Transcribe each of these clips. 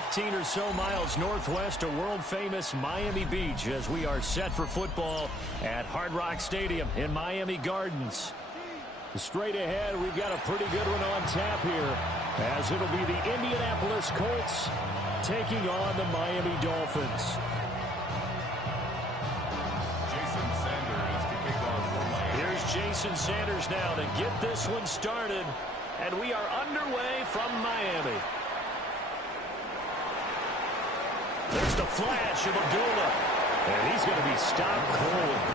15 or so miles northwest of world-famous Miami Beach as we are set for football at Hard Rock Stadium in Miami Gardens. Straight ahead, we've got a pretty good one on tap here, as it'll be the Indianapolis Colts taking on the Miami Dolphins. Here's Jason Sanders now to get this one started, and we are underway from Miami. There's the flash of Abdullah, and he's going to be stopped cold.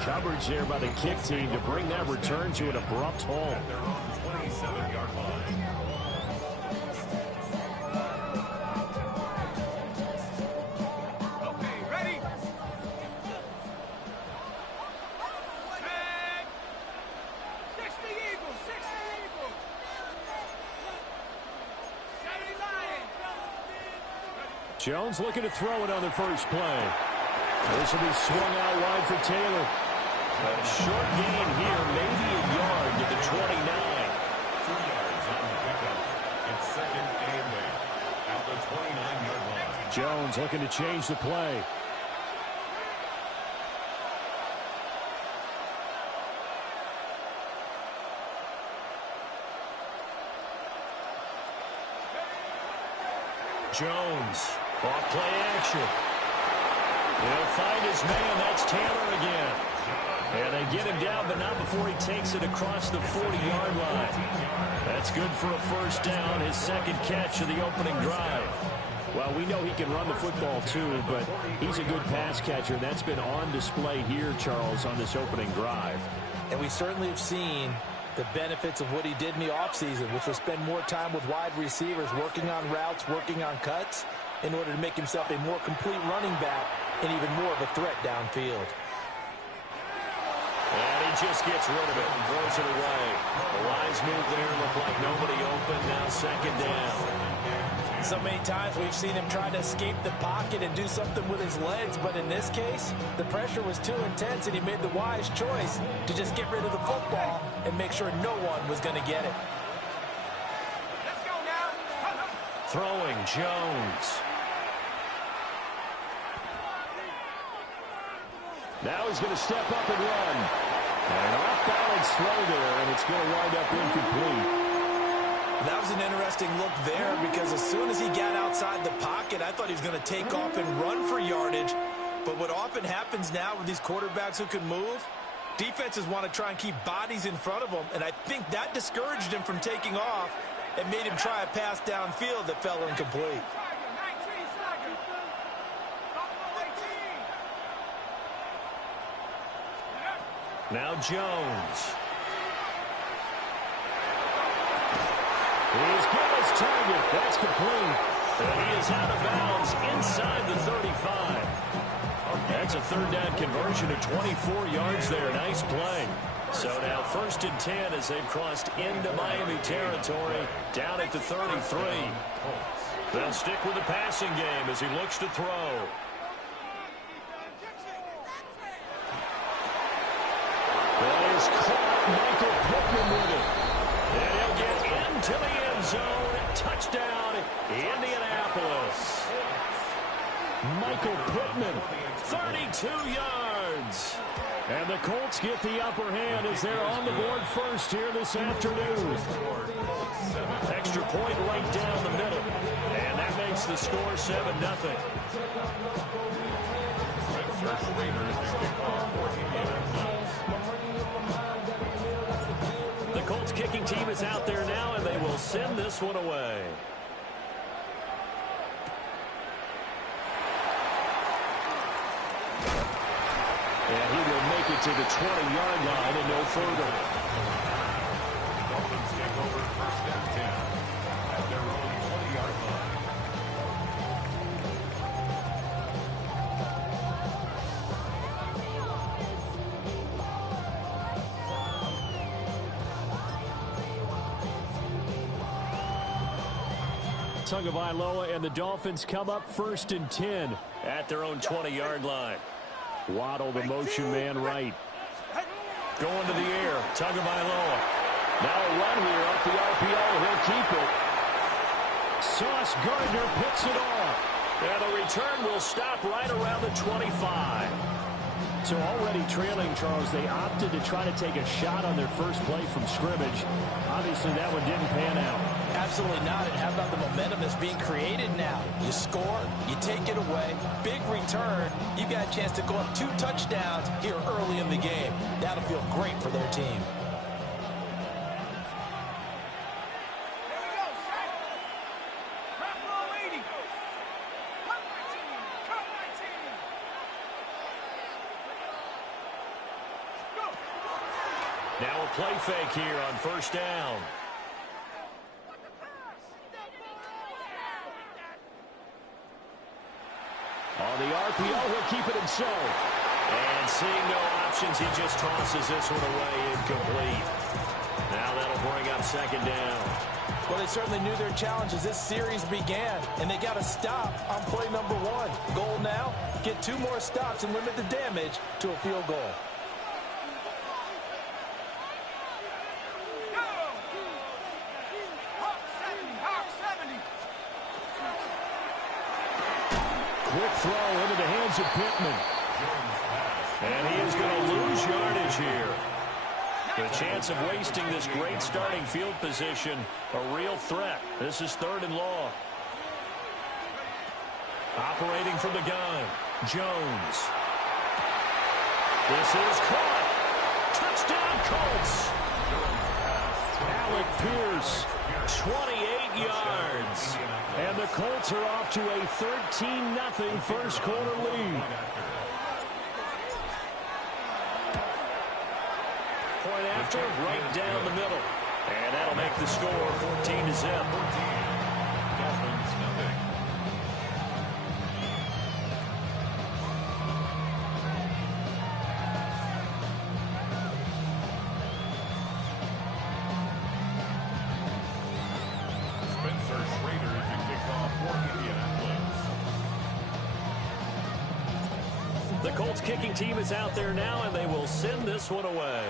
Coverage there by the kick team to bring that return to an abrupt halt. They're on the 27-yard line. Okay, ready? Red. 60 Eagles, 60 Eagles. 70 Lions. Jones looking to throw it on the first play. This will be swung out wide for Taylor. A short gain here, maybe a yard to the 29. 2 yards on the pickup. It's second and 8 at the 29-yard line. Jones looking to change the play. Jones, off play action. He'll find his man. That's Taylor again. And they get him down, but not before he takes it across the 40-yard line. That's good for a first down, his second catch of the opening drive. Well, we know he can run the football too, but he's a good pass catcher. That's been on display here, Charles, on this opening drive. And we certainly have seen the benefits of what he did in the offseason, which was spend more time with wide receivers, working on routes, working on cuts, in order to make himself a more complete running back and even more of a threat downfield. And he just gets rid of it and throws it away. The wise move there, looked like nobody open, now second down. So many times we've seen him try to escape the pocket and do something with his legs, but in this case, the pressure was too intense and he made the wise choice to just get rid of the football and make sure no one was going to get it. Let's go now. Throwing Jones. Now he's going to step up and run. And an off-balance throw there, and it's going to wind up incomplete. That was an interesting look there because as soon as he got outside the pocket, I thought he was going to take off and run for yardage. But what often happens now with these quarterbacks who can move, defenses want to try and keep bodies in front of them, and I think that discouraged him from taking off and made him try a pass downfield that fell incomplete. Now Jones. He's got his target. That's complete. And he is out of bounds inside the 35. That's a third down conversion of 24 yards there. Nice play. So now 1st and 10 as they've crossed into Miami territory down at the 33. They'll stick with the passing game as he looks to throw. That is caught. Michael Pittman with it. And he'll get into the end zone. Touchdown, Indianapolis. Michael Pittman, 32 yards. And the Colts get the upper hand as they're on the board first here this afternoon. Extra point right down the middle. And that makes the score 7-0. The Colts kicking team is out there now, and they will send this one away. And he will make it to the 20-yard line and no further. Dolphins take over 1st and 10 at their own 20-yard line. Tagovailoa and the Dolphins come up 1st and 10 at their own 20-yard line. Waddle, the motion man right. Going to the air. Tagovailoa. Now a run here off the RPO. He'll keep it. Sauce Gardner picks it off. And the return will stop right around the 25. So already trailing, Charles, they opted to try to take a shot on their first play from scrimmage. Obviously, that one didn't pan out. Absolutely not. And how about the momentum that's being created now? You score, you take it away, big return. You got a chance to go up 2 touchdowns here early in the game. That'll feel great for their team. Now a play fake here on 1st down. On the RPO, he'll keep it himself. And seeing no options, he just tosses this one away incomplete. Now that'll bring up 2nd down. Well, they certainly knew their challenge as this series began, and they got to stop on play number 1. Goal now, get 2 more stops and limit the damage to a field goal. Quick throw into the hands of Pittman. And he is going to lose yardage here. The chance of wasting this great starting field position, a real threat. This is 3rd and long. Operating from the gun, Jones. This is caught. Touchdown, Colts. Alec Pierce, 28 yards. And the Colts are off to a 13-0 first quarter lead. Point after, right down the middle. And that'll make the score 14-0. The Colts kicking team is out there now, and they will send this one away.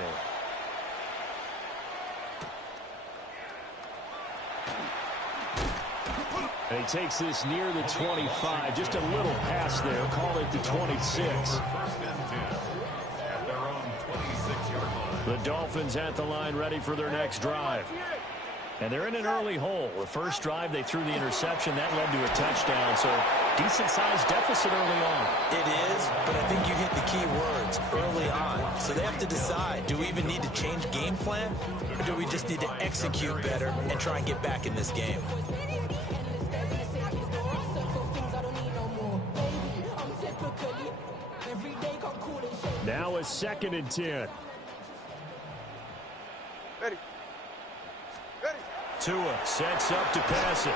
And he takes this near the 25. Just a little pass there. Call it the 26. The Dolphins at the line, ready for their next drive. And they're in an early hole. The first drive, they threw the interception. That led to a touchdown. So decent-sized deficit early on. It is, but I think you hit the key words, early on. So they have to decide, do we even need to change game plan? Or do we just need to execute better and try and get back in this game? Now a 2nd and 10. Tua sets up to pass it.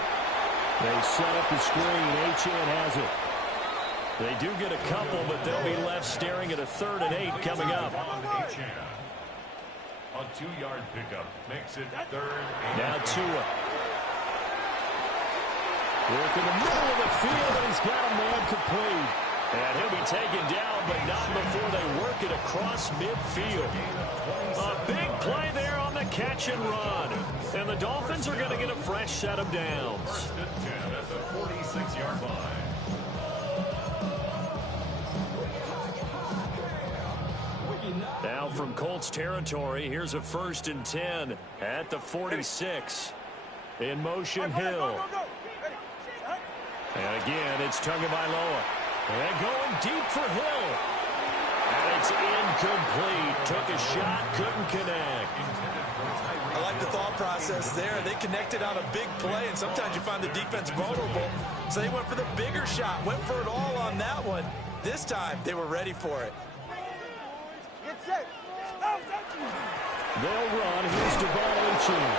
They set up the screen. Achane has it. They do get a couple, but they'll be left staring at a 3rd and 8 coming up. A 2-yard pickup makes it 3rd and Now Tua. Work in the middle of the field, and he's got a man complete. And he'll be taken down, but not before they work it across midfield. A big play there on the catch and run. And the Dolphins are going to get a fresh set of downs. 1st and 10 at the 46-yard line. Now from Colts territory, here's a 1st and 10 at the 46. In motion, Hill. And again, it's Tagovailoa. And going deep for Hill. And it's incomplete. Took a shot, couldn't connect. I like the thought process there. They connected on a big play, and sometimes you find the defense vulnerable. So they went for the bigger shot, went for it all on that one. This time, they were ready for it. They'll run. Here's Devon Achane.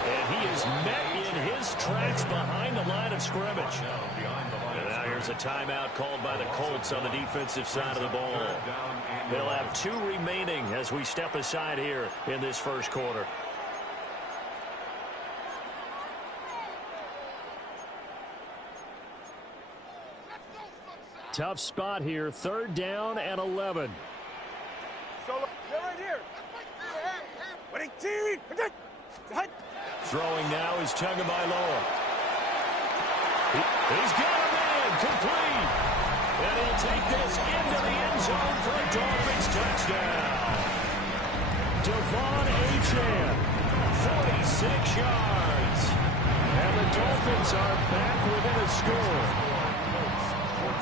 And he is met in his tracks behind the line of scrimmage. And now here's a timeout called by the Colts on the defensive side of the ball. They'll have 2 remaining as we step aside here in this first quarter. Tough spot here. 3rd down and 11. Throwing now is Tagovailoa. He's got a man complete. And he'll take this into the end zone for a Dolphins touchdown. Devon Achane, 46 yards. And the Dolphins are back within a score.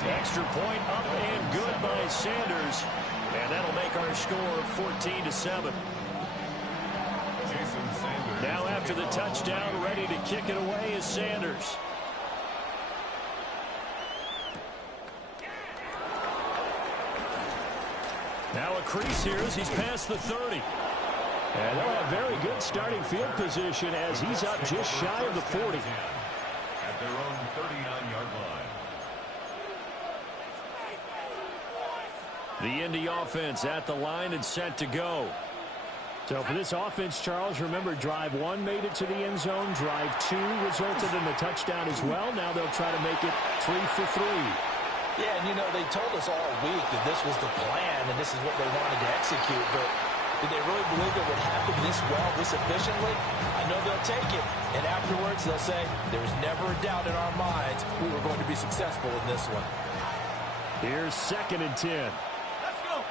Extra point up and good by Sanders. And that'll make our score 14-7. Now after the touchdown, ready to kick it away is Sanders. Now a crease here as he's past the 30. And they'll have very good starting field position as he's up just shy of the 40. At their own 39-yard line. The Indy offense at the line and set to go. So for this offense, Charles, remember drive 1 made it to the end zone. Drive 2 resulted in a touchdown as well. Now they'll try to make it 3 for 3. Yeah, and you know, they told us all week that this was the plan and this is what they wanted to execute, but did they really believe it would happen this well, this efficiently? I know they'll take it, and afterwards they'll say, there was never a doubt in our minds we were going to be successful in this one. Here's 2nd and 10. Let's go.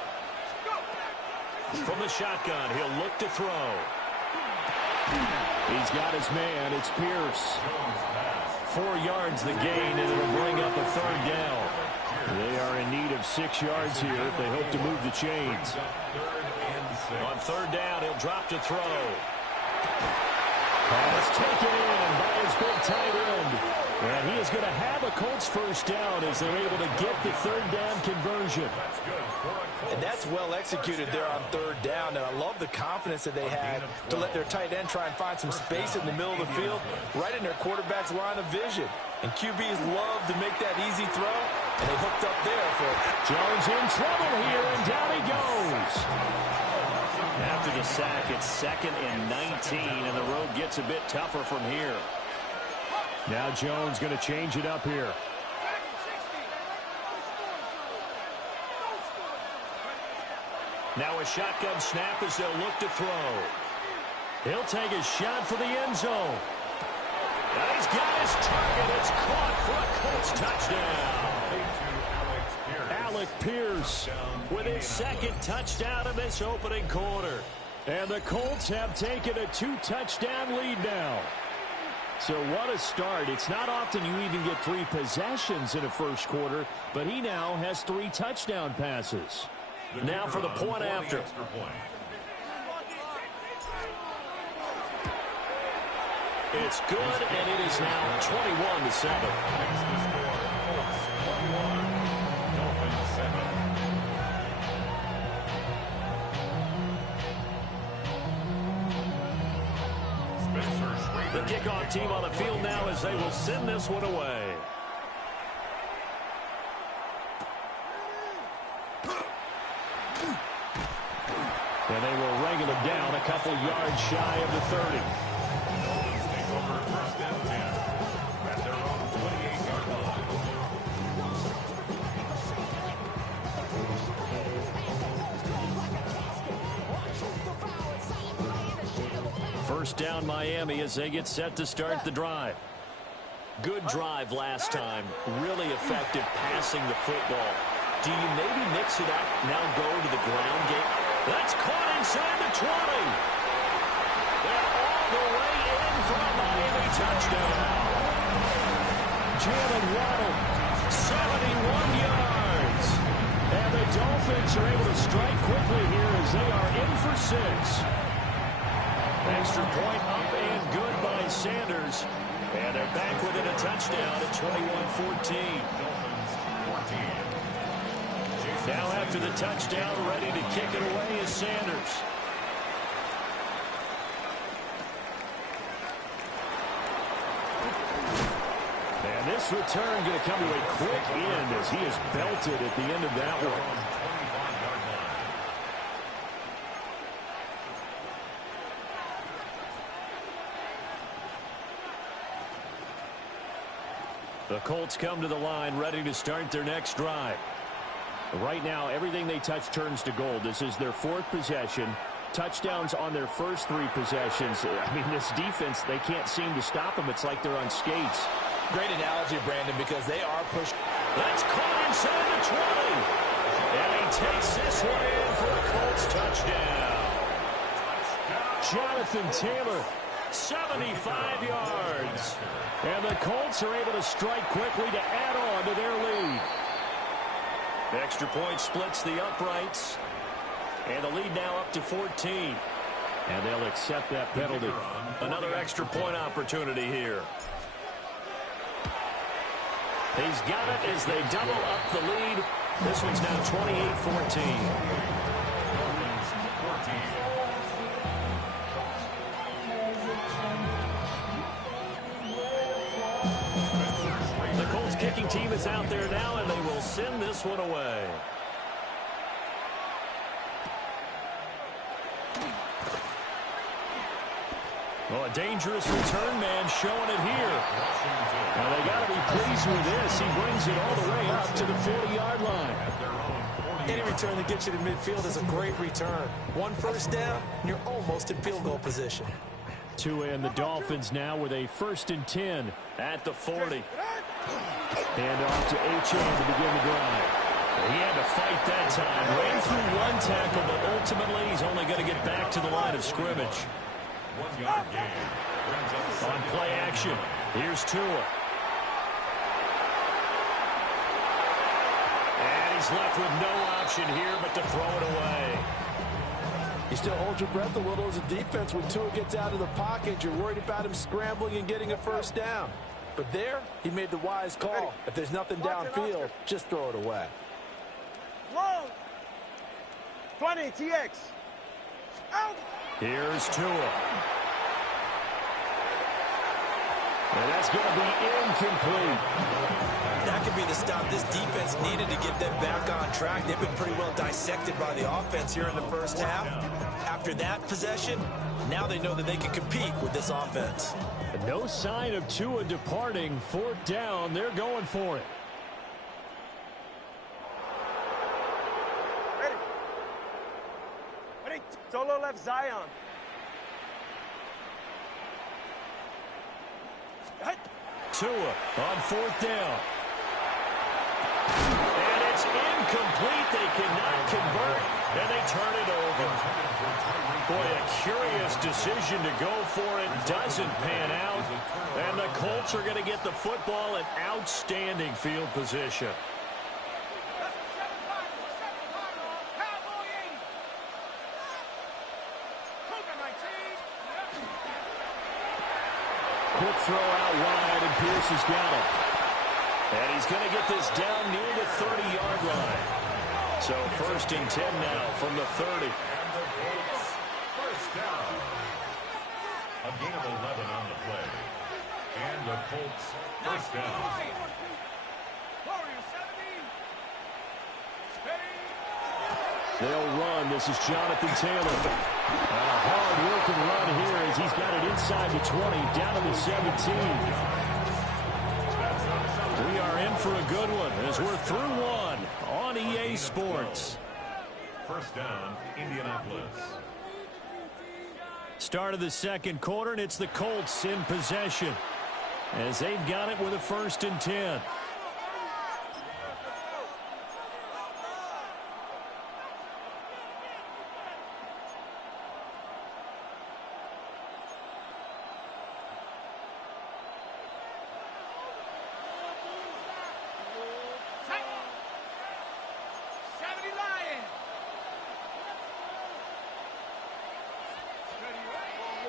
From the shotgun, he'll look to throw. He's got his man. It's Pierce. 4 yards the gain, and it'll bring up a 3rd down. They are in need of 6 yards here if they hope to move the chains. On 3rd down, he'll drop to throw. Pass taken in by his big tight end. And he is going to have a Colts first down as they're able to get the 3rd down conversion. And that's well executed there on 3rd down. And I love the confidence that they had to let their tight end try and find some space in the middle of the field, right in their quarterback's line of vision. And QBs love to make that easy throw, and they hooked up there for Jones in trouble here, and down he goes. After the sack, it's 2nd and 19, and the road gets a bit tougher from here. Now Jones going to change it up here. Now a shotgun snap as they'll look to throw. He'll take a shot for the end zone. And he's got his target. It's caught for a Colts touchdown. Alec Pierce with his 2nd touchdown in this opening quarter. And the Colts have taken a 2-touchdown lead now. So what a start. It's not often you even get 3 possessions in a first quarter, but he now has 3 touchdown passes. Now for the point after. It's good, and it is now 21-7. The kickoff team on the field now as they will send this one away. And they will wrangle it down a couple yards shy of the 30. Dolphins take over first and 10 at their own 28-yard line. First down Miami as they get set to start the drive. Good drive last time. Really effective passing the football. Do you maybe mix it up, now go to the ground game? That's caught inside the 20. They're all the way in for a Miami touchdown. Jalen Waddle, 71 yards. And the Dolphins are able to strike quickly here as they are in for 6. Extra point up and good by Sanders. And they're back within a touchdown at 21-14. Now after the touchdown, ready to kick it away is Sanders. And this return going to come to a quick end as he is belted at the end of that one. The Colts come to the line ready to start their next drive. Right now, everything they touch turns to gold. This is their 4th possession. Touchdowns on their first 3 possessions. I mean, this defense, they can't seem to stop them. It's like they're on skates. Great analogy, Brandon, because they are pushed. That's caught inside the 20. And he takes this one in for a Colts touchdown. Jonathan Taylor, 75 yards. And the Colts are able to strike quickly to add on to their lead. The extra point splits the uprights. And the lead now up to 14. And they'll accept that penalty. Another extra point opportunity here. He's got it as they double up the lead. This one's now 28-14. The Colts kicking team is out there now, and they will send this one away. Well, a dangerous return man showing it here. Now they got to be pleased with this. He brings it all the way up to the 40-yard line. Any return that gets you to midfield is a great return. 1 first down, and you're almost in field goal position. Tua and the Dolphins now with a 1st and 10 at the 40. And off to Achane to begin the drive. He had to fight that time. Ran through 1 tackle, but ultimately he's only going to get back to the line of scrimmage. 1-yard gain. On play action, here's Tua. And he's left with no option here but to throw it away. You still hold your breath a little as a defense when Tua gets out of the pocket. You're worried about him scrambling and getting a first down. But there, he made the wise call. If there's nothing downfield, just throw it away. Long. 20, TX. Out. Here's Tua. And that's going to be incomplete. That could be the stop this defense needed to get them back on track. They've been pretty well dissected by the offense here in the first half. After that possession, now they know that they can compete with this offense. No sign of Tua departing. 4th down, they're going for it. Ready. Ready. Solo left Zion. Tua on 4th down. And it's incomplete. They cannot convert, and they turn it over. Boy, a curious decision to go for it. Doesn't pan out. And the Colts are going to get the football in outstanding field position. Quick throw out wide, and Pierce has got it. And he's going to get this down near the 30-yard line. So 1st and 10 now from the 30. First down. A gain of 11 on the play. yards. First down. They'll run. This is Jonathan Taylor. And a hard-working run here as he's got it inside the 20, down to the 17. We are in for a good one as we're through one on EA Sports. First down, Indianapolis. Start of the second quarter, and it's the Colts in possession as they've got it with a 1st and 10.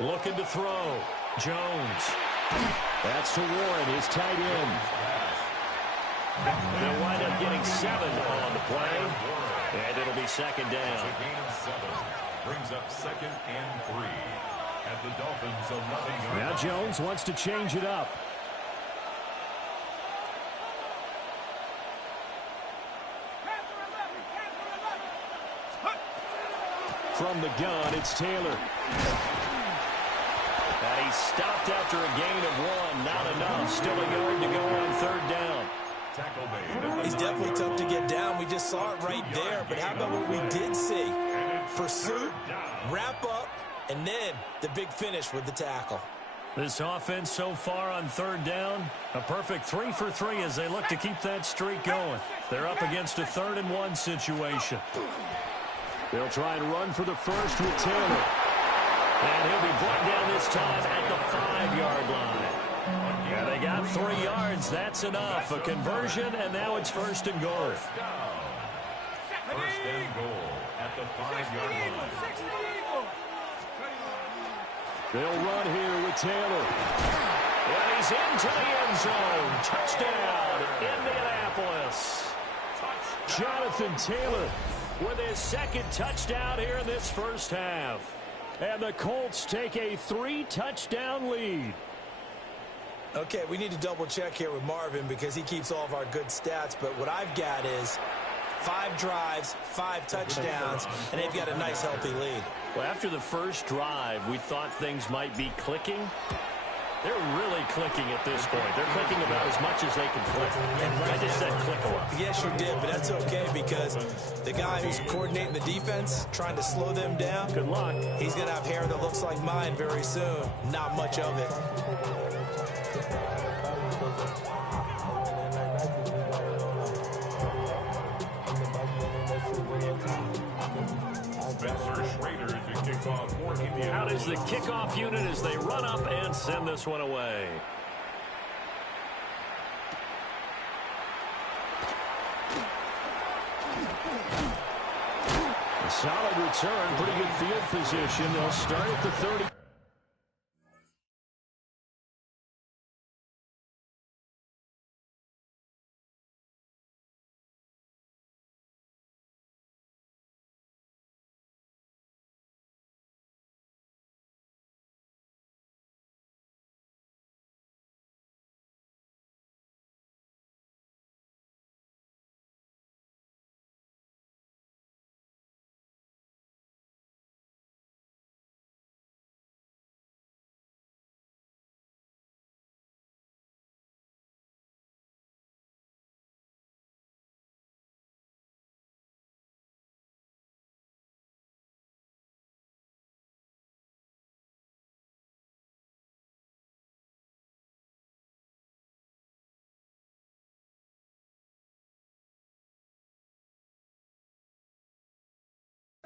Looking to throw. Jones. That's to Warren, his tight end. They'll wind up getting 7 on the play. And it'll be 2nd down. It's a gain of 7. Brings up 2nd and 3. At the Dolphins' 11-yard line. Now Jones wants to change it up. From the gun, it's Taylor. And he stopped after a gain of 1. Not enough. Still a yard to go on 3rd down. Tackle made. He's definitely tough to get down. We just saw it right there. But how about what we did see? Pursuit, wrap up, and then the big finish with the tackle. This offense so far on 3rd down, a perfect 3 for 3 as they look to keep that streak going. They're up against a 3rd and 1 situation. They'll try and run for the first with Taylor. And he'll be brought down this time at the 5-yard line. And they got 3 yards. That's enough. A conversion, and now it's 1st and goal. First and goal at the 5-yard line. They'll run here with Taylor. And he's into the end zone. Touchdown, Indianapolis. Jonathan Taylor with his 2nd touchdown here in this first half. And the Colts take a 3-touchdown lead. Okay, we need to double check here with Marvin because he keeps all of our good stats. But what I've got is 5 drives, 5 touchdowns, and they've got a nice, healthy lead. Well, after the first drive, we thought things might be clicking. They're really clicking at this point. They're clicking about as much as they can click. And I just said click a lot. Yes, you did, but that's okay because the guy who's coordinating the defense, trying to slow them down, Good luck. he's going to have hair that looks like mine very soon. Not much of it. Out is the kickoff unit as they run up and send this one away. A solid return, pretty good field position. They'll start at the 30.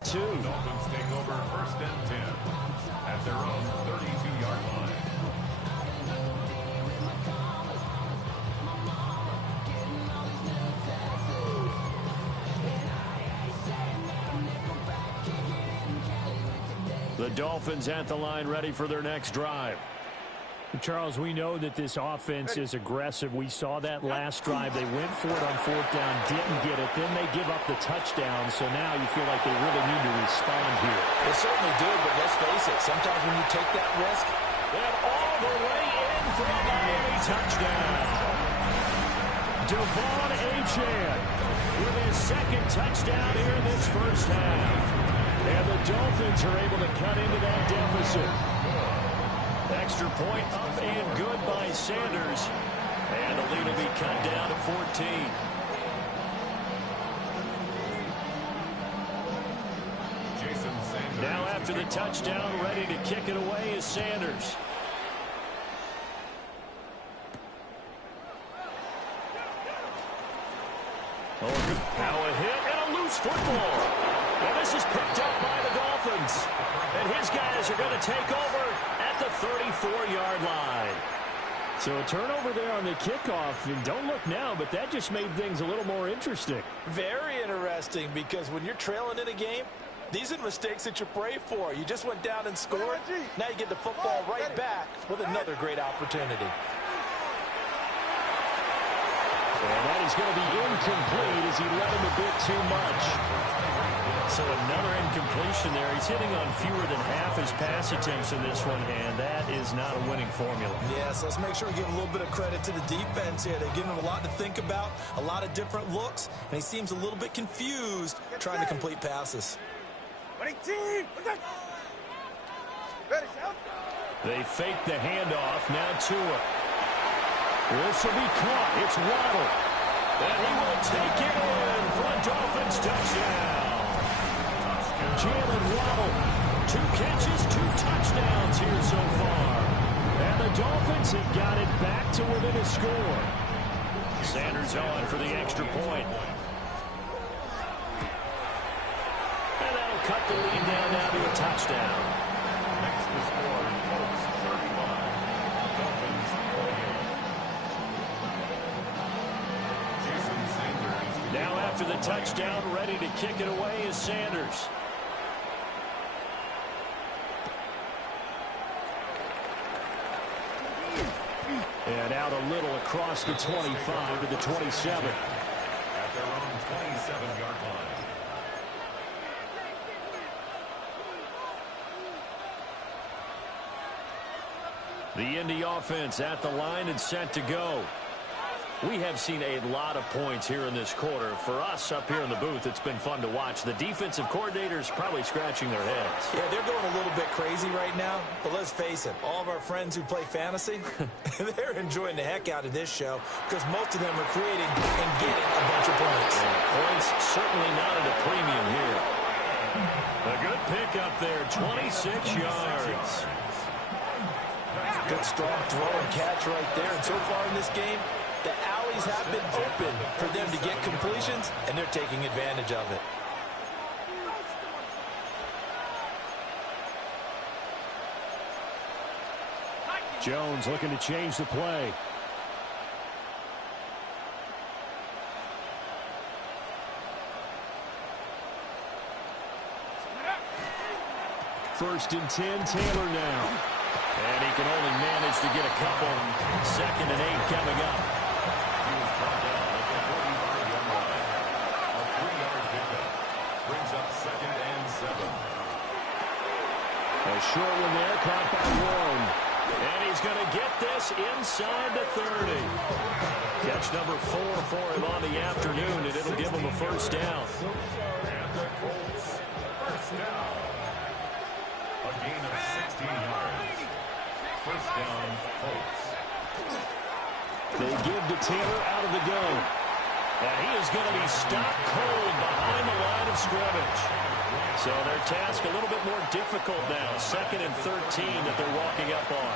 The Dolphins take over 1st and 10 at their own 32-yard line. The Dolphins at the line ready for their next drive. Charles, we know that this offense is aggressive. We saw that last drive. They went for it on 4th down, didn't get it. Then they give up the touchdown. So now you feel like they really need to respond here. They certainly do, but let's face it. Sometimes when you take that risk, And all the way in for a Miami touchdown. Devon Achane with his second touchdown here in this first half. And the Dolphins are able to cut into that deficit. Extra point up and good by Sanders. And the lead will be cut down to 14. Now after the touchdown, ready to kick it away is Sanders. Now a hit and a loose football. And this is picked up by the Dolphins. And his guys are going to take over at the 34-yard line. So a turnover there on the kickoff. And don't look now, but that just made things a little more interesting. Very interesting, because when you're trailing in a game, these are the mistakes that you pray for. You just went down and scored. Now you get the football right back with another great opportunity. And that is going to be incomplete as he let him a bit too much. So another incompletion there. He's hitting on fewer than half his pass attempts in this one, and that is not a winning formula. Yes, let's make sure we give a little bit of credit to the defense here. They're giving him a lot to think about, a lot of different looks, and he seems a little bit confused trying to complete passes. They fake the handoff. Now Tua. This will be caught. It's Waddle. And he will take it in for a Dolphins touchdown. Jalen Waddle. 2 catches, 2 touchdowns here so far. And the Dolphins have got it back to within a score. Sanders on for the extra point. And that'll cut the lead down now to a touchdown. Makes the score Colts 35. Dolphins 28. Now after the touchdown, ready to kick it away is Sanders. And out a little across the 25 to the 27. At their own 27-yard line. The Indy offense at the line and set to go. We have seen a lot of points here in this quarter. For us up here in the booth, it's been fun to watch. The defensive coordinators probably scratching their heads. Yeah, they're going a little bit crazy right now. But let's face it, all of our friends who play fantasy, they're enjoying the heck out of this show because most of them are creating and getting a bunch of points. Points certainly not at a premium here. A good pick up there, 26 yards. Good strong throw and catch right there. And so far in this game, the alleys have been open for them to get completions, and they're taking advantage of it. Jones looking to change the play. First and 10, Taylor now. And he can only manage to get a couple. 2nd and 8 coming up. He was brought down at the 45-yard line. A 3-yard pickup brings up 2nd and 7. A short one there, caught by Warren. And he's going to get this inside the 30. Catch number 4 for him on the afternoon, and it'll give him a first down. And the Colts first down. A gain of 16 yards. First down, Colts. They give to Taylor out of the gun. And he is going to be stopped cold behind the line of scrimmage. So their task a little bit more difficult now. 2nd and 13 that they're walking up on.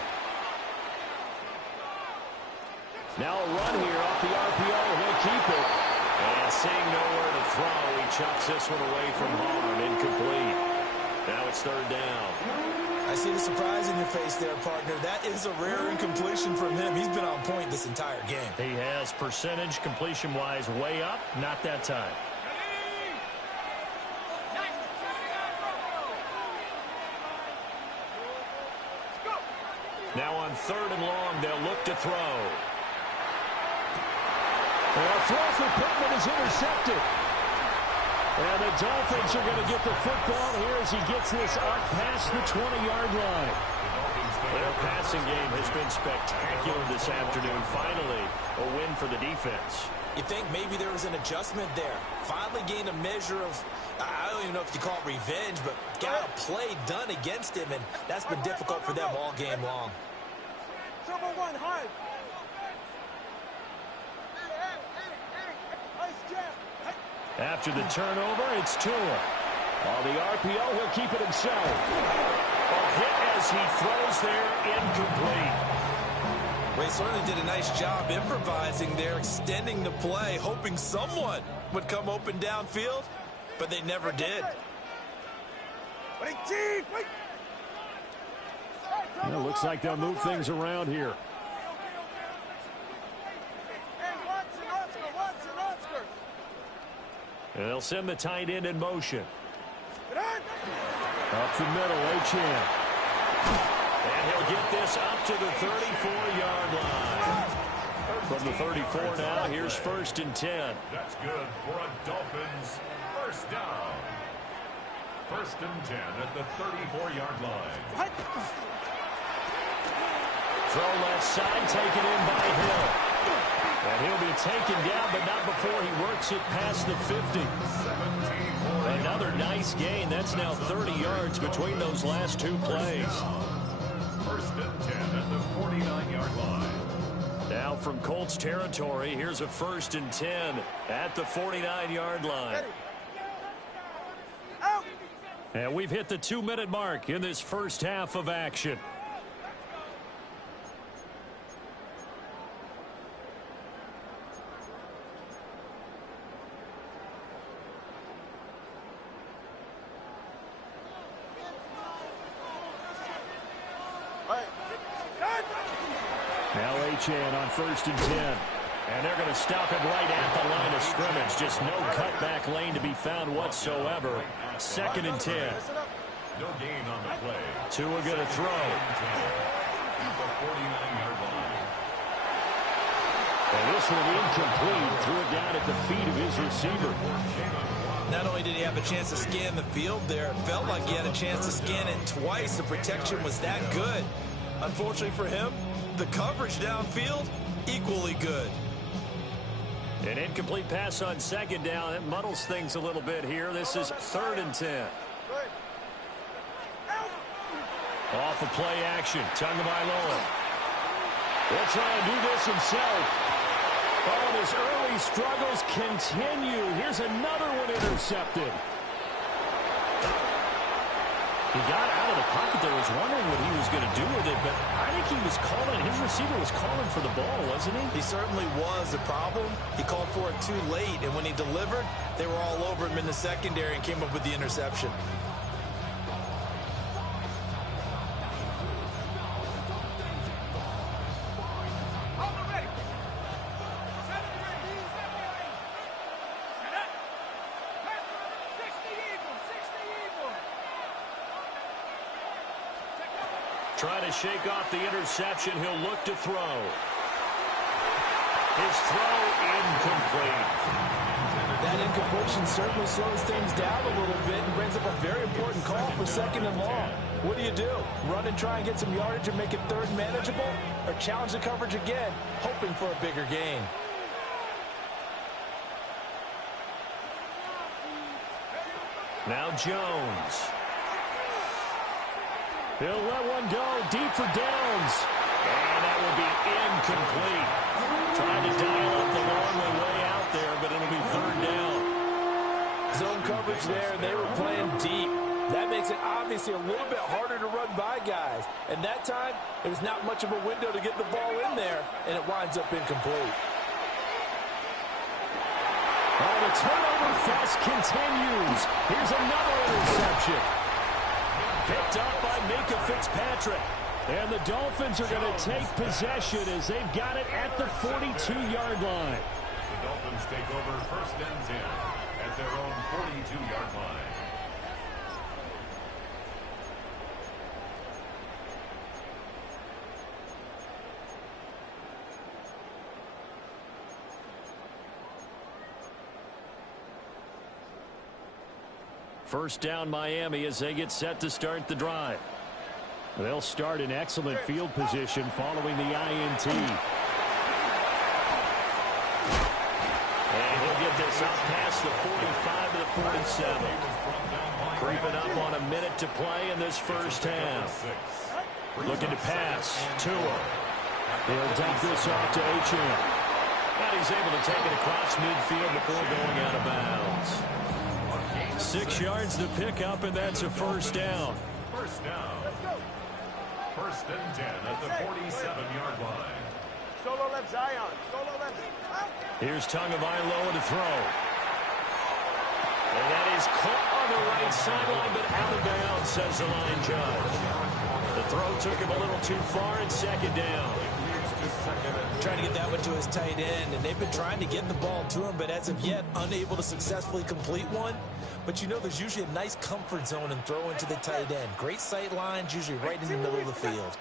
Now a run here off the RPO, and they'll keep it. And seeing nowhere to throw, he chucks this one away from harm. Incomplete. Now it's 3rd down. I see the surprise in your face there, partner. That is a rare incompletion from him. He's been on point this entire game. He has percentage completion-wise way up. Not that time. Now on 3rd and long, they'll look to throw. A throw for Pittman is intercepted. And the Dolphins are going to get the football here as he gets this up past the 20-yard line. The Dolphins Their passing game has been spectacular this afternoon. Finally, a win for the defense. You think maybe there was an adjustment there. Finally gained a measure of, I don't even know if you call it revenge, but got a play done against him, and that's been difficult for them all game long. Trouble one, high. After the turnover, it's Tua. On the RPO, he'll keep it himself. A hit as he throws there, incomplete. Well, he certainly did a nice job improvising there, extending the play, hoping someone would come open downfield, but they never did. Well, looks like they'll move things around here. And they'll send the tight end in motion. Up the middle, Achane. And he'll get this up to the 34-yard line. From the 34 now, here's 1st and 10. That's good for a Dolphins first down. 1st and 10 at the 34-yard line. Throw left side, taken in by Hill. And he'll be taken down, but not before he works it past the 50. Another nice gain. That's now 30 yards between those last two plays. 1st and 10 at the 49-yard line. Now from Colts territory, here's a 1st and 10 at the 49-yard line. And we've hit the 2-minute mark in this first half of action. Now Achane on 1st and 10. And they're going to stop him right at the line of scrimmage. Just no cutback lane to be found whatsoever. 2nd and 10. No gain on the play. Tua going to throw. The 49-yard line. And this one incomplete. Threw it down at the feet of his receiver. Not only did he have a chance to scan the field there, it felt like he had a chance to scan it twice. The protection was that good. Unfortunately for him, the coverage downfield, equally good. An incomplete pass on 2nd down. It muddles things a little bit here. This is 3rd and 10. Off of play action. Tagovailoa will try and do this himself. Oh, his early struggles continue. Here's another one intercepted. He got out of the pocket there. Was wondering what he was going to do with it, but I think he was calling. His receiver was calling for the ball, wasn't he? He certainly was. The problem, he called for it too late, and when he delivered, they were all over him in the secondary and came up with the interception. Trying to shake off the interception. He'll look to throw. His throw incomplete. That incompletion certainly slows things down a little bit and brings up a very important call for 2nd and long. What do? Run and try and get some yardage and make it 3rd manageable? Or challenge the coverage again, hoping for a bigger gain? Now Jones. He'll let one go deep for downs. And that will be incomplete. Trying to dial up the long way out there, but it'll be 3rd down. Zone coverage there, they were playing deep. That makes it obviously a little bit harder to run by guys. And that time, it was not much of a window to get the ball in there, and it winds up incomplete. Oh, the turnover fest continues. Here's another interception. Picked up by Minka Fitzpatrick. And the Dolphins are going to take possession as they've got it at the 42-yard line. The Dolphins take over 1st and 10 at their own 42-yard line. First down Miami as they get set to start the drive. They'll start in excellent field position following the INT. And he'll get this up past the 45 to the 47. Creeping up on a minute to play in this first half. Looking to pass. Tua. He'll dump this off to Achane. And he's able to take it across midfield before going out of bounds. 6 yards to pick up, and that's a first down. First down. First and 10 at the 47-yard line. Solo left Zion. Solo left. Out. Here's Tagovailoa to throw. And that is caught on the right sideline, but out of bounds, says the line judge. The throw took him a little too far, and second down. Trying to get that one to his tight end, and they've been trying to get the ball to him, but as of yet, unable to successfully complete one. But you know there's usually a nice comfort zone in throwing to the tight end. Great sight lines, usually right in the middle of the field.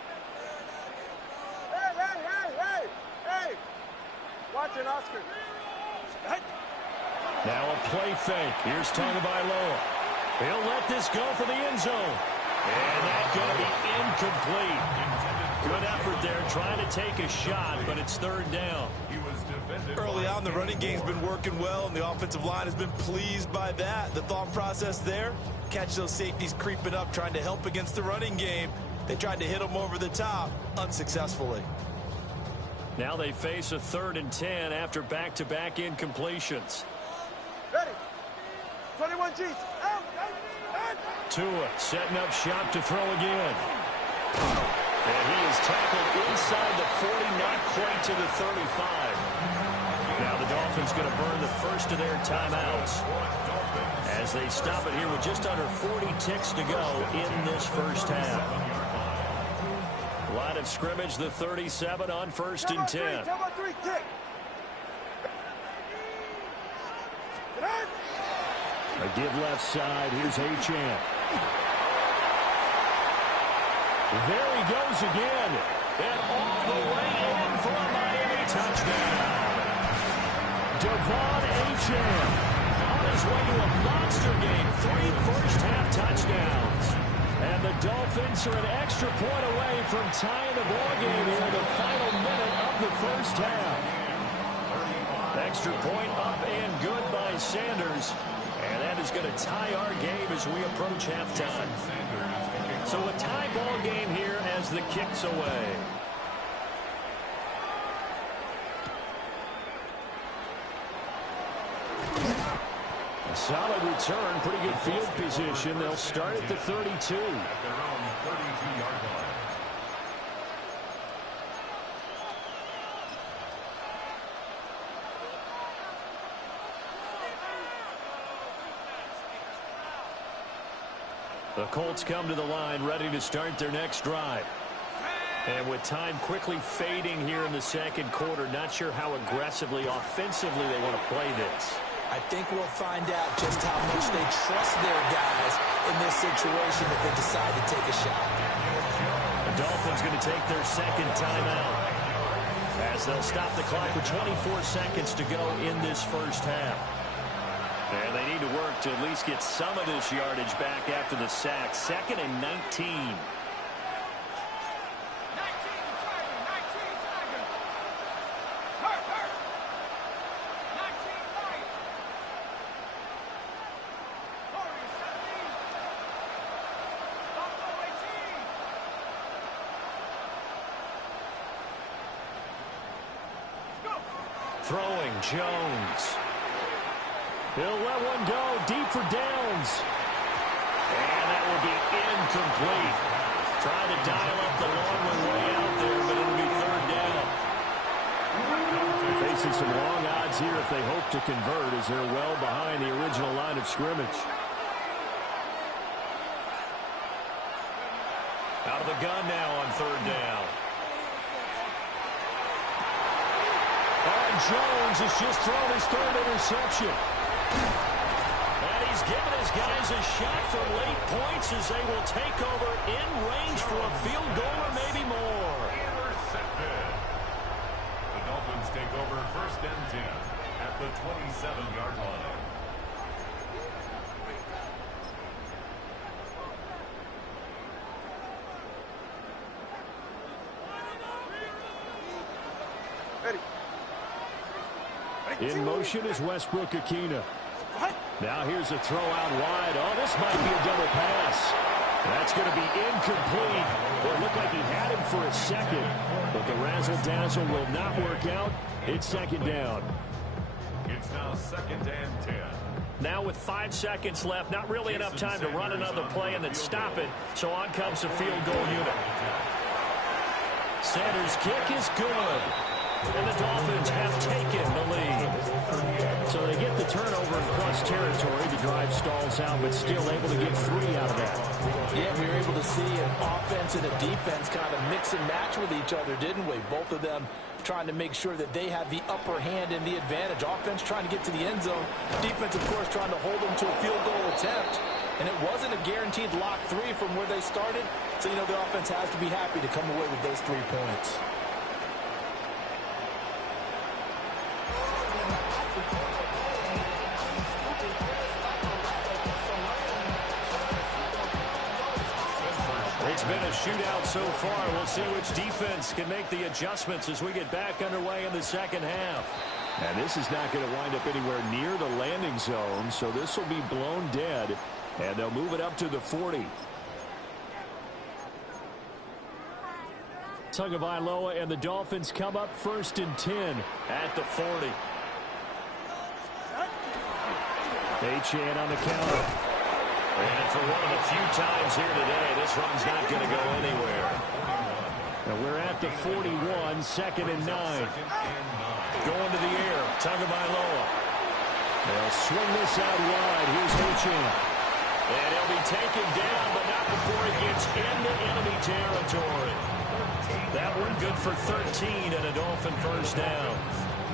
Hey! Watch it, Oscar. Now a play fake. Here's Tagovailoa. He'll let this go for the end zone. And that's going to be incomplete. Good effort there, trying to take a shot, but it's third down. Early on, the running game's been working well, and the offensive line has been pleased by that. The thought process there, catch those safeties creeping up, trying to help against the running game. They tried to hit them over the top, unsuccessfully. Now they face a 3rd and 10 after back-to-back incompletions. Ready. 21 G's. Out. Tua setting up shop to throw again. And he is tackled inside the 40, not quite to the 35. Now the Dolphins going to burn the first of their timeouts as they stop it here with just under 40 ticks to go in this first half. Line of scrimmage, the 37 on 1st and 10. Tempo 3, kick. A give left side. Here's Achane. There he goes again. And all the way in for a Miami touchdown. Devon Achane on his way to a monster game. 3 first-half touchdowns. And the Dolphins are an extra point away from tying the ball game here in the final minute of the first half. Extra point up and good by Sanders. And that is going to tie our game as we approach halftime. So a tie ball game here as the kick's away. A solid return, pretty good field position. They'll start at the 32. At their own 32-yard line. The Colts come to the line ready to start their next drive. And with time quickly fading here in the second quarter, not sure how aggressively, offensively they want to play this. I think we'll find out just how much they trust their guys in this situation if they decide to take a shot. The Dolphins going to take their second timeout as they'll stop the clock with 24 seconds to go in this first half. And they need to work to at least get some of this yardage back after the sack. 2nd and 19. Throwing Jones. He'll let one go deep for Downs. And that will be incomplete. Trying to dial up the long one way out there, but it'll be third down. They're facing some long odds here if they hope to convert as they're well behind the original line of scrimmage. Out of the gun now on third down. And Jones has just thrown his 3rd interception. And he's given his guys a shot for late points as they will take over in range for a field goal or maybe more. Intercepted. The Dolphins take over 1st and 10 at the 27-yard line. In motion is Westbrook-Ikhine. Now here's a throw out wide. Oh, this might be a double pass. That's going to be incomplete. Well, it looked like he had him for a second, but the razzle-dazzle will not work out. It's second down. It's now 2nd and 10. Now with 5 seconds left, not really enough time to run another play and then stop it. So on comes the field goal unit. Sanders' kick is good. And the Dolphins have taken the lead. So they get the turnover in cross territory. The drive stalls out, but still able to get 3 out of that. Yeah, we were able to see an offense and a defense kind of mix and match with each other, didn't we? Both of them trying to make sure that they had the upper hand and the advantage. Offense trying to get to the end zone. Defense, of course, trying to hold them to a field goal attempt. And it wasn't a guaranteed lock 3 from where they started. So, you know, the offense has to be happy to come away with those 3 points. It's been a shootout so far. We'll see which defense can make the adjustments as we get back underway in the second half. And this is not going to wind up anywhere near the landing zone, so this will be blown dead, and they'll move it up to the 40. Tagovailoa and the Dolphins come up 1st and 10 at the 40. Achane on the counter. And for one of the few times here today, this run's not going to go anywhere. And we're at the 41, 2nd and 9. Going to the air, Tagovailoa. They'll swing this out wide. Here's Achane. And he'll be taken down, but not before he gets into enemy territory. That one good for 13 and a Dolphin first down.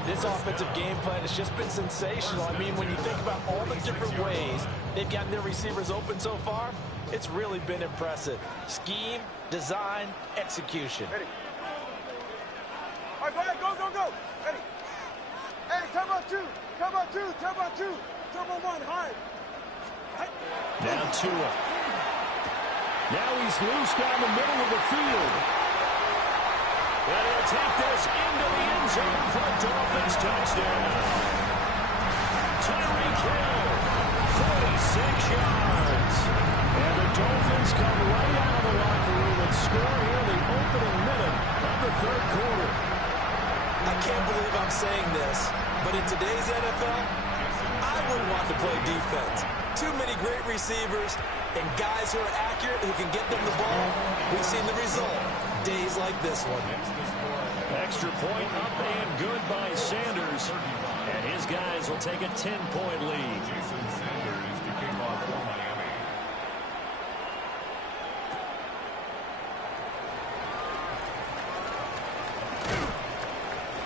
This offensive game plan has just been sensational. I mean, when you think about all the different ways they've gotten their receivers open so far, it's really been impressive. Scheme, design, execution. Ready. All right, go, go, go. Ready. Hey, turbo 2, turbo 2, turbo 2, turbo 1, high. Now Tua. Now he's loose down the middle of the field. And he'll take this into the end zone for a Dolphins touchdown. Tyreek Hill, 46 yards. And the Dolphins come right out of the locker room and score here in the opening minute of the 3rd quarter. I can't believe I'm saying this, but in today's NFL, I wouldn't want to play defense. Too many great receivers and guys who are accurate who can get them the ball. We've seen the result. Days like this one. Extra point up and good by Sanders. And his guys will take a 10-point lead. Jason Sanders to kick off for Miami.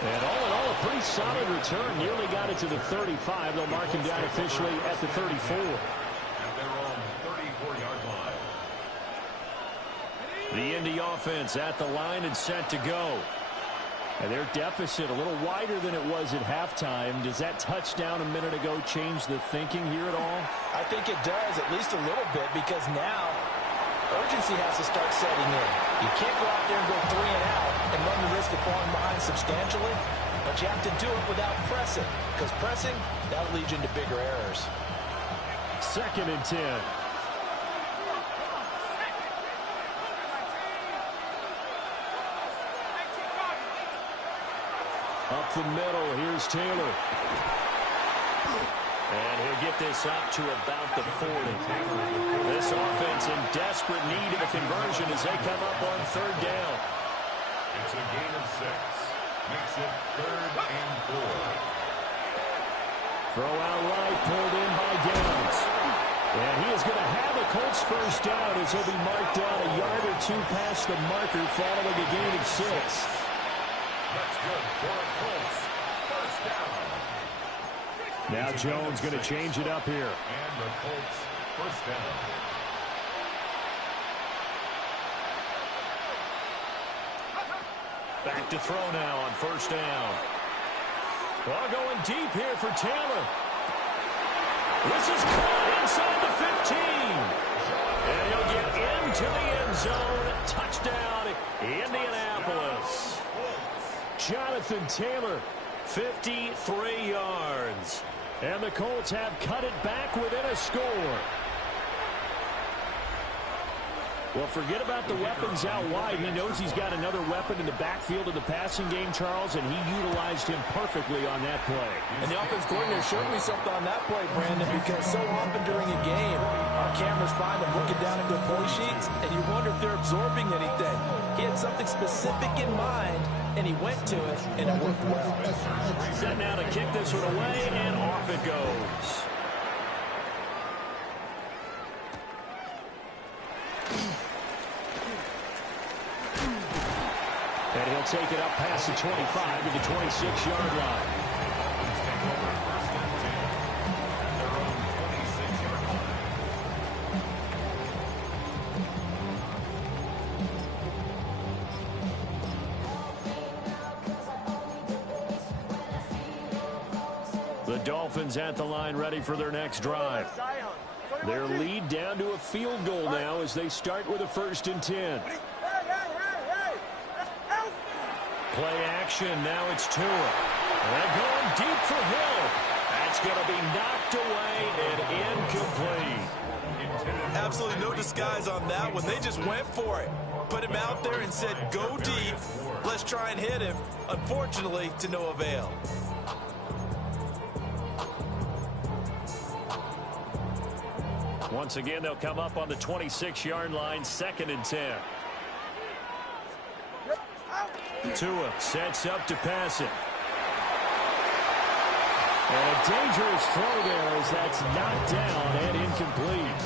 And all in all, a pretty solid return. Nearly got it to the 35. They'll mark him down officially at the 34. At their own 34-yard line. The Indy offense at the line and set to go. And their deficit a little wider than it was at halftime. Does that touchdown a minute ago change the thinking here at all? I think it does, at least a little bit, because now urgency has to start setting in. You can't go out there and go 3 and out and run the risk of falling behind substantially, but you have to do it without pressing, because pressing, that'll lead you into bigger errors. 2nd and 10. Up the middle, here's Taylor. And he'll get this up to about the 40. This offense in desperate need of a conversion as they come up on 3rd down. It's a gain of 6. Makes it 3rd and 4. Throw out right, pulled in by Downs. And he is going to have a Colts first down as he'll be marked down a yard or 2 past the marker following a gain of 6. That's good for a Colts first down. Now Jones going to change it up here. And the Colts first down. Back to throw now on 1st down. Well, going deep here for Taylor. This is caught inside the 15. And he'll get into the end zone. Touchdown, Indianapolis. Jonathan Taylor 53 yards. And the Colts have cut it back within a score. Well, forget about the weapons out wide. He knows he's got another weapon in the backfield of the passing game, Charles, and he utilized him perfectly on that play. And the offense coordinator showed me something on that play, Brandon, because so often during a game, our cameras find them looking down at their play sheets, and you wonder if they're absorbing anything. He had something specific in mind, and he went to it, and it worked well. Set now to kick this one away, and off it goes. And he'll take it up past the 25 to the 26-yard line. The Dolphins at the line ready for their next drive. Their lead down to a field goal now as they start with a 1st and 10. Play action, now it's Tua. They're going deep for Hill. That's going to be knocked away and incomplete. Absolutely no disguise on that one. They just went for it. Put him out there and said, go deep. Let's try and hit him. Unfortunately, to no avail. Once again, they'll come up on the 26-yard line, 2nd and 10. Tua sets up to pass it. And a dangerous throw there as that's knocked down and incomplete.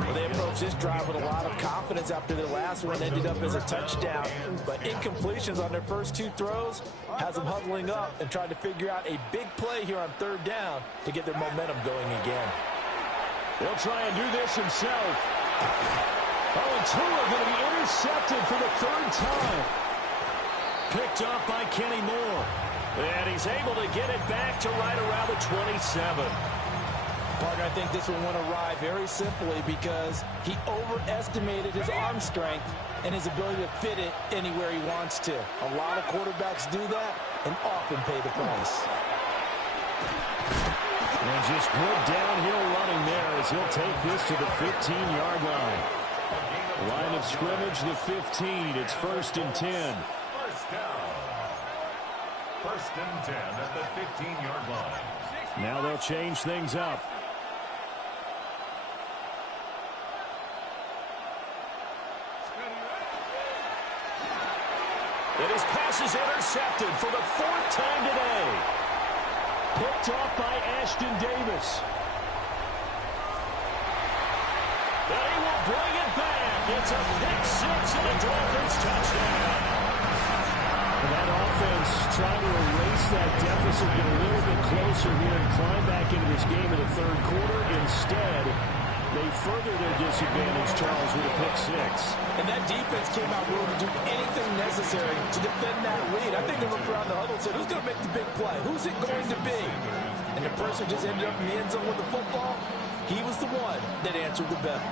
Well, they approached this drive with a lot of confidence after their last one ended up as a touchdown. But incompletions on their first 2 throws has them huddling up and trying to figure out a big play here on 3rd down to get their momentum going again. He'll try and do this himself. Oh, and Tua going to be intercepted for the 3rd time. Picked up by Kenny Moore. And he's able to get it back to right around the 27. Partner, I think this one went awry very simply because he overestimated his arm strength and his ability to fit it anywhere he wants to. A lot of quarterbacks do that and often pay the price. And just good downhill running there as he'll take this to the 15-yard line. Line of scrimmage, the 15. It's 1st and 10. First and 10 at the 15-yard line. Now they'll change things up. And his pass is intercepted for the 4th time today. Picked off by Ashton Davis. And he will bring it back. It's a pick 6 and a Dolphins touchdown. That offense trying to erase that deficit, get a little bit closer here and climb back into this game in the 3rd quarter. Instead, they further their disadvantage, Charles, with a pick 6. And that defense came out willing to do anything necessary to defend that lead. I think they looked around the huddle and said, who's going to make the big play? Who's it going to be? And the person just ended up in the end zone with the football. He was the one that answered the bell.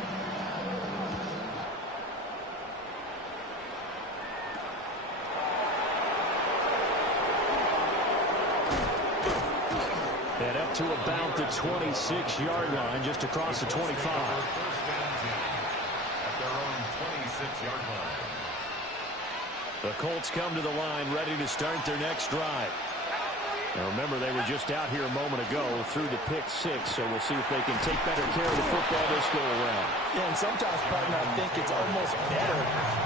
And up to about the 26-yard line, just across the 25. At their own 26-yard line. The Colts come to the line, ready to start their next drive. Now remember, they were just out here a moment ago through the pick 6, so we'll see if they can take better care of the football this go around. Yeah, and sometimes, partner, I think it's almost better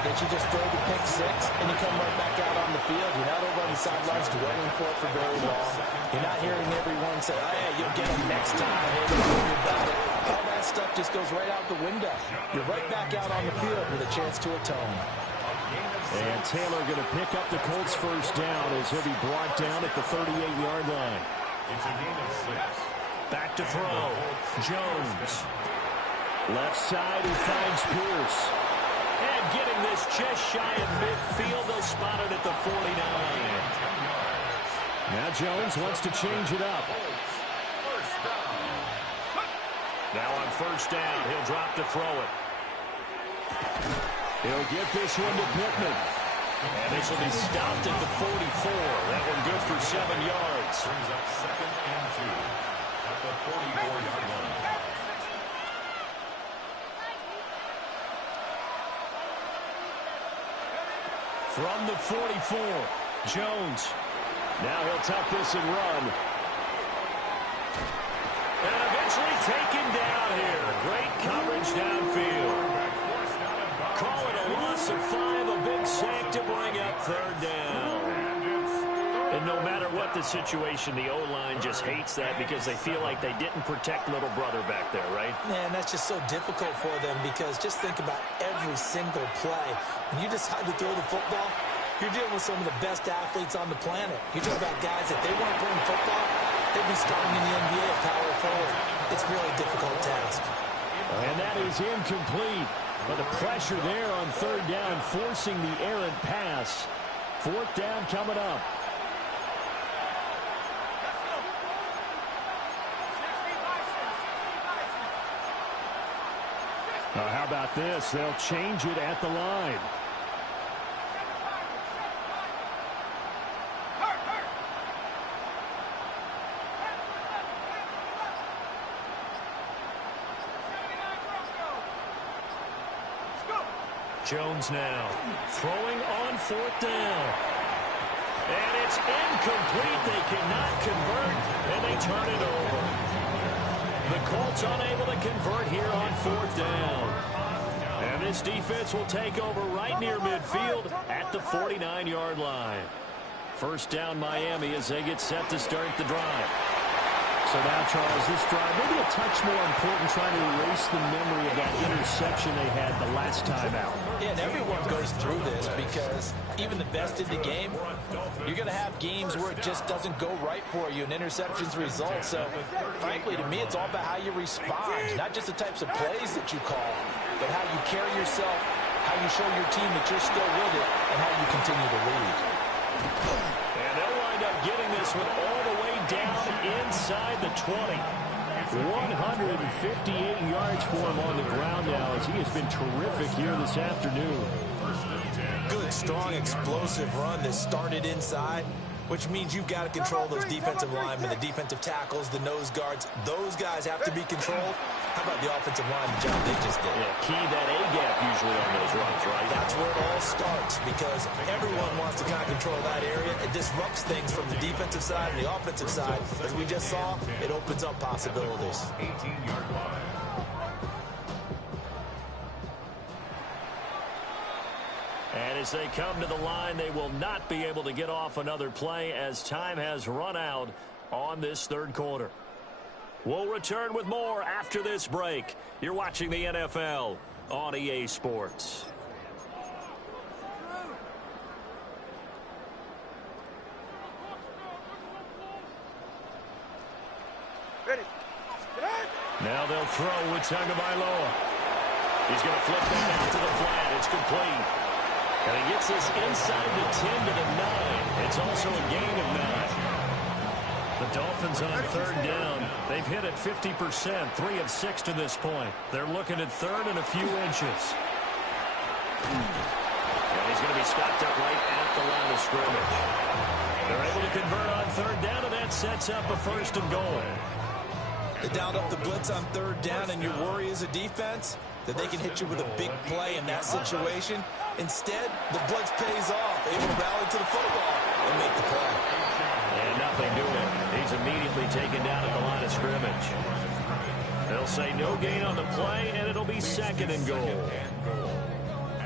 that you just throw the pick 6 and you come right back out on the field. You're not over on the sidelines dwelling for it for very long. You're not hearing everyone say, oh, yeah, you'll get them next time. Hey, don't worry about it. All that stuff just goes right out the window. You're right back out on the field with a chance to atone. And Taylor going to pick up the Colts' first down as he'll be brought down at the 38-yard line. It's a gain of 6. Back to throw. Jones. Left side, he finds Pierce. And getting this just shy of midfield, they'll spot it at the 49. Now Jones wants to change it up. Now on 1st down, he'll drop to throw it. He'll get this one to Pittman. And this will be stopped at the 44. That one good for 7 yards. Brings up 2nd and 2 at the 44-yard line. From the 44, Jones. Now he'll tuck this and run. And eventually taken down here. Great coverage downfield. Call it a loss of 5, a big sack to bring up 3rd down. And no matter what the situation, the O-line just hates that because they feel like they didn't protect little brother back there, right? Man, that's just so difficult for them because just think about every single play. When you decide to throw the football, you're dealing with some of the best athletes on the planet. You talk about guys, if they weren't playing football, they'd be starting in the NBA at power forward. It's a really difficult task. And that is incomplete. But the pressure there on 3rd down, forcing the errant pass. 4th down coming up. Now, how about this? They'll change it at the line. Jones now throwing on 4th down. And it's incomplete. They cannot convert, and they turn it over. The Colts unable to convert here on 4th down. And this defense will take over right near midfield at the 49-yard line. 1st down Miami as they get set to start the drive. So now, Charles, this drive maybe a touch more important, trying to erase the memory of that interception they had the last time out. Yeah, and everyone goes through this because even the best in the game, you're going to have games where it just doesn't go right for you, and interceptions result. So, frankly, to me, it's all about how you respond, not just the types of plays that you call, but how you carry yourself, how you show your team that you're still with it, and how you continue to lead. And they'll wind up getting this one all the way down inside the 20. 158 yards for him on the ground now as he has been terrific here this afternoon. Good, strong, explosive run that started inside, which means you've got to control those defensive linemen, the defensive tackles, the nose guards. Those guys have to be controlled. How about the offensive line, the job they just did? Yeah, key that A-gap usually on those runs, right? That's where it all starts because everyone wants to kind of control that area. It disrupts things from the defensive side and the offensive side. As we just saw, it opens up possibilities. 18-yard line. And as they come to the line, they will not be able to get off another play as time has run out on this 3rd quarter. We'll return with more after this break. You're watching the NFL on EA Sports. Ready. Now they'll throw with Tagovailoa. He's going to flip that out to the flat. It's complete. And he gets this inside the 10 to the 9. It's also a gain of 9. The Dolphins on 3rd down. They've hit it 50%, 3 of 6 to this point. They're looking at 3rd and a few inches. And he's going to be stopped up right at the line of scrimmage. They're able to convert on 3rd down, and that sets up a 1st and goal. They dialed up the blitz on 3rd down, and your worry as a defense that they can hit you with a big play in that situation. Instead, the blitz pays off. Able to rally to the football and make the play. And nothing doing. He's immediately taken down at the line of scrimmage. They'll say no gain on the play, and it'll be 2nd and goal.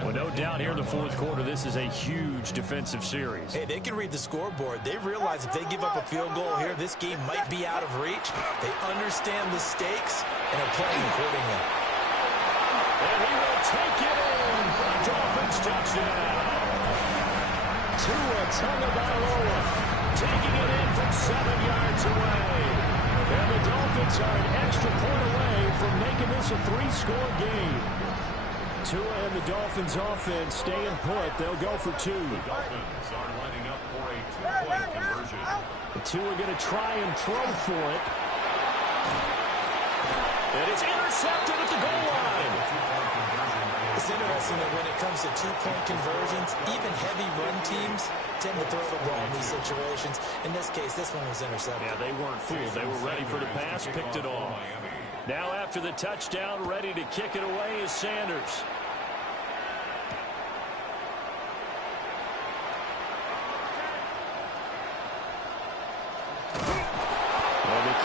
Well, no doubt here in the 4th quarter, this is a huge defensive series. Hey, they can read the scoreboard. They realize if they give up a field goal here, this game might be out of reach. They understand the stakes and are playing accordingly. And he will take it in for a Dolphins touchdown. Tua Tagovailoa taking it in from 7 yards away. And the Dolphins are an extra point away from making this a 3-score game. Tua and the Dolphins offense staying put. They'll go for 2. The Dolphins are lining up for a 2-point conversion. The Tua going to try and throw for it. And it's intercepted at the goal line. The It's interesting that when it comes to two-point conversions, even heavy run teams tend to throw the ball in these situations. In this case, this one was intercepted. Yeah, they weren't fooled. They were ready for the pass, picked it off. Now after the touchdown, ready to kick it away is Sanders.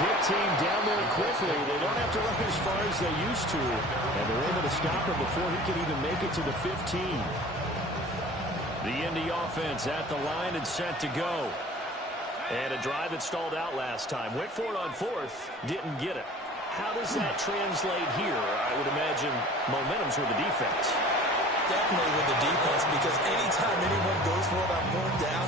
Kick team down there quickly. They don't have to run as far as they used to. And they're able to stop him before he could even make it to the 15. The Indy offense at the line and set to go. And a drive that stalled out last time. Went for it on fourth. Didn't get it. How does that translate here? I would imagine momentum's with the defense. Definitely with the defense, because anytime anyone goes for it on fourth down,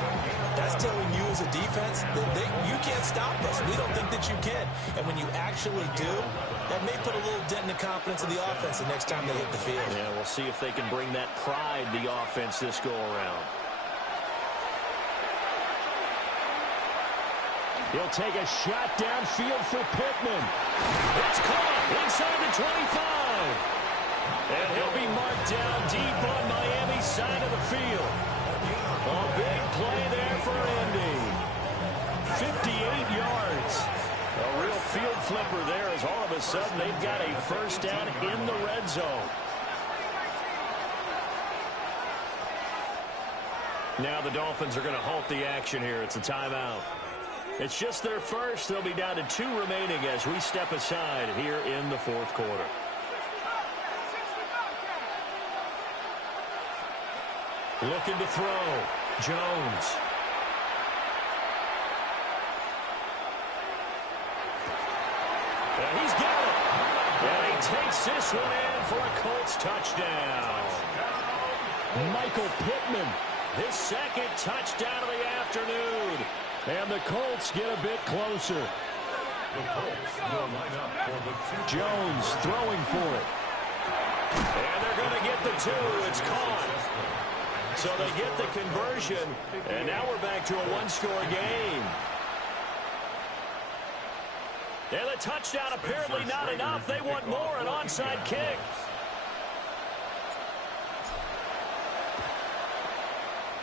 that's telling you as a defense that you can't stop us. We don't think that you can. And when you actually do, that may put a little dent in the confidence of the offense the next time they hit the field. Yeah, we'll see if they can bring that pride, the offense, this go-around. He'll take a shot downfield for Pittman. It's caught inside the 25. And he'll be marked down deep on Miami's side of the field. A big play there for Indy. 58 yards. A real field flipper there as all of a sudden they've got a first down in the red zone. Now the Dolphins are going to halt the action here. It's a timeout. It's just their first. They'll be down to 2 remaining as we step aside here in the fourth quarter. Looking to throw. Jones. And he's got it. And he takes this one in for a Colts touchdown. Michael Pittman, his second touchdown of the afternoon. And the Colts get a bit closer. Jones throwing for it. And they're going to get the 2. It's caught. So they get the conversion, and now we're back to a one-score game. And the touchdown apparently not enough. They want more, an onside kick.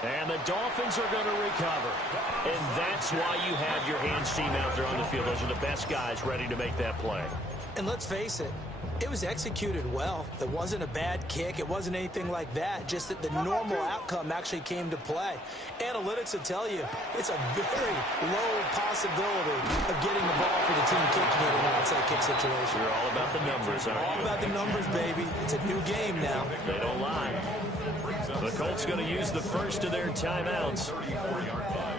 And the Dolphins are going to recover. And that's why you have your hands team out there on the field. Those are the best guys ready to make that play. And let's face it, it was executed well. It wasn't a bad kick. It wasn't anything like that. Just that the normal outcome actually came to play. Analytics will tell you it's a very low possibility of getting the ball for the team kicking it in an outside kick situation. You're all about the numbers, aren't you? All about the numbers, baby. It's a new game now. They don't lie. The Colts going to use the first of their timeouts.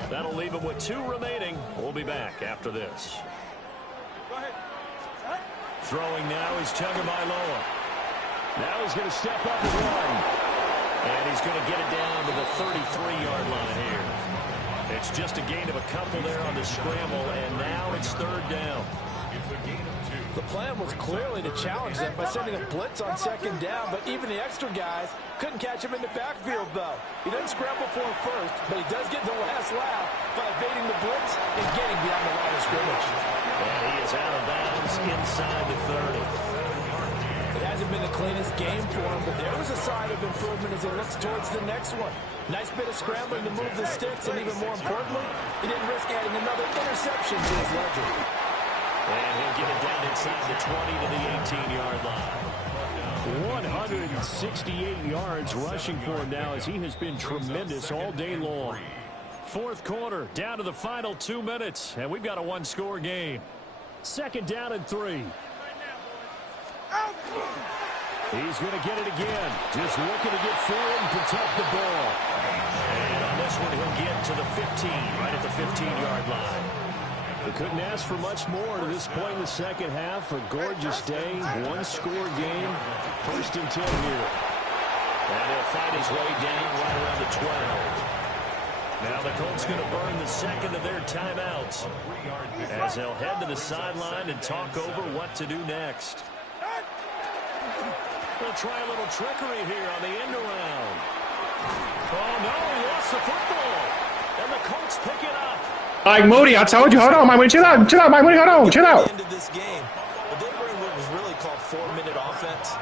That'll leave them with 2 remaining. We'll be back after this. Go ahead. Throwing now is Tagovailoa. Now he's going to step up and run. And he's going to get it down to the 33-yard line here. It's just a gain of a couple there on the scramble, and now it's 3rd down. The plan was clearly to challenge them by sending a blitz on 2nd down, but even the extra guys couldn't catch him in the backfield, though. He doesn't scramble for him first, but he does get the last laugh by evading the blitz and getting beyond the line of scrimmage. And he is out of bounds inside the 30. It hasn't been the cleanest game for him, but there was a sign of improvement as he looks towards the next one. Nice bit of scrambling to move the sticks, and even more importantly, he didn't risk adding another interception to his ledger. And he'll get it down inside the 20 to the 18-yard line. 168 yards rushing for him now as he has been tremendous all day long. 4th quarter, down to the final 2 minutes, and we've got a one-score game. 2nd down and 3. He's going to get it again. Just looking to get forward and protect the ball. And on this one, he'll get to the 15, right at the 15-yard line. They couldn't ask for much more to this point in the second half. A gorgeous day, one-score game, 1st and 10 here. And he'll find his way down right around the 12. Now the Colts going to burn the second of their timeouts as they'll head to the sideline and talk over what to do next. They'll try a little trickery here on the end around. Oh, no, he lost the football. And the Colts pick it up. Mike Moody, I told you, hold on, Mike Moody, chill out, Mike Moody, hold on, chill out. At the end of this game, well, they were in what was really called 4-minute offense,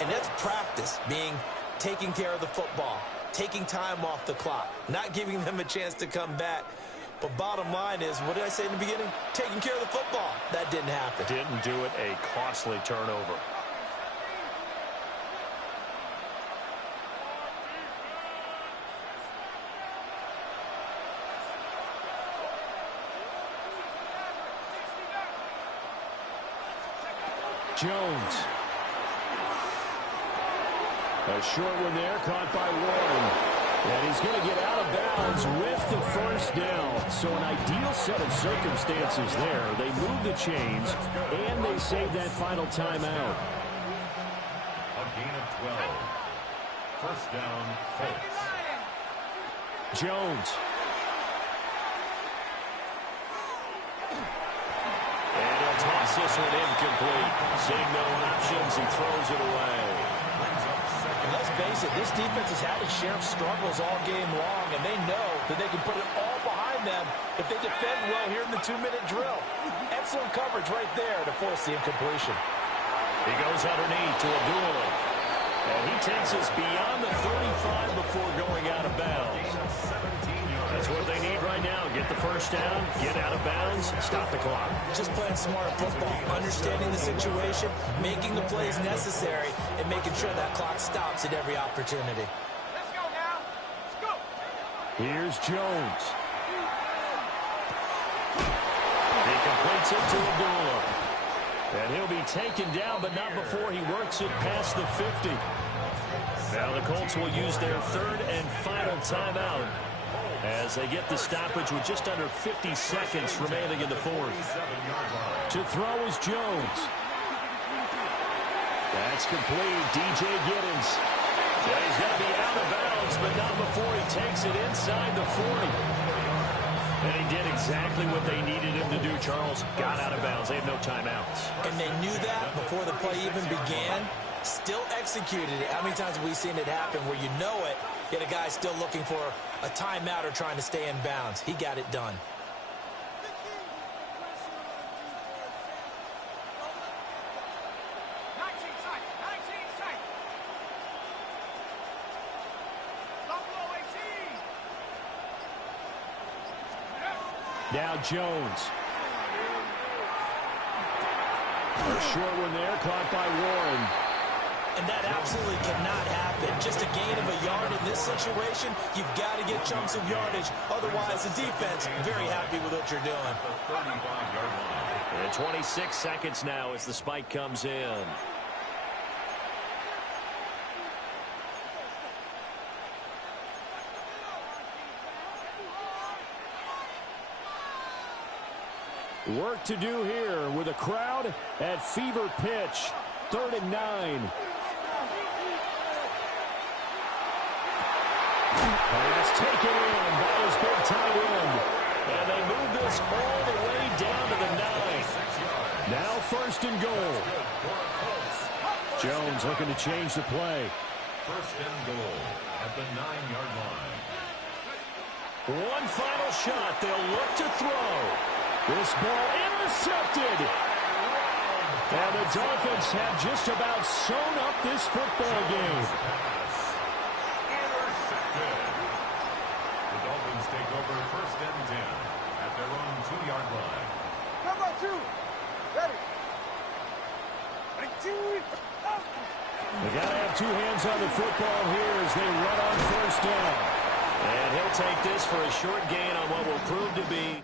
and that's practice, being taking care of the football, taking time off the clock, not giving them a chance to come back. But bottom line is, what did I say in the beginning? Taking care of the football. That didn't happen. Didn't do it. A costly turnover. Jones. A short one there, caught by Warren. And he's going to get out of bounds with the first down. So an ideal set of circumstances there. They move the chains, and they save that final timeout. A gain of 12. First down, Colts. Jones. And he'll toss this one incomplete. Seeing no options, he throws it away. And let's face it, this defense has had its share of struggles all game long, and they know that they can put it all behind them if they defend well here in the 2-minute drill. Excellent coverage right there to force the incompletion. He goes underneath to Abdullah. And he takes us beyond the 35 before going out of bounds. That's what they need right now. Get the first down, get out of bounds, stop the clock. Just playing smart football, understanding the situation, making the plays necessary, and making sure that clock stops at every opportunity. Let's go now. Let's go. Here's Jones. He completes it to Abdullah. And he'll be taken down, but not before he works it past the 50. Now the Colts will use their third and final timeout as they get the stoppage with just under 50 seconds remaining in the fourth. To throw is Jones. That's complete. DJ Giddens. Yeah, he's going to be out of bounds, but not before he takes it inside the 40. And he did exactly what they needed him to do, Charles. Got out of bounds. They had no timeouts. And they knew that before the play even began. Still executed it. How many times have we seen it happen where you know it, yet a guy still looking for a timeout or trying to stay in bounds? He got it done. Now Jones. A short one there, caught by Warren. And that absolutely cannot happen. Just a gain of a yard in this situation, you've got to get chunks of yardage. Otherwise, the defense, very happy with what you're doing. And 26 seconds now as the spike comes in. Work to do here with a crowd at fever pitch. 3rd and 9. Pass taken in by his big tight end. And they move this all the way down to the 9. Now 1st and goal. Jones looking to change the play. 1st and goal at the 9-yard line. One final shot. They'll look to throw. This ball intercepted. And the Dolphins have just about sewn up this football game. Intercepted. The Dolphins take over 1st and 10 at their own 2-yard line. Come on, 2. Ready. Ready, 2. They got to have 2 hands on the football here as they run on 1st down. And he'll take this for a short gain on what will prove to be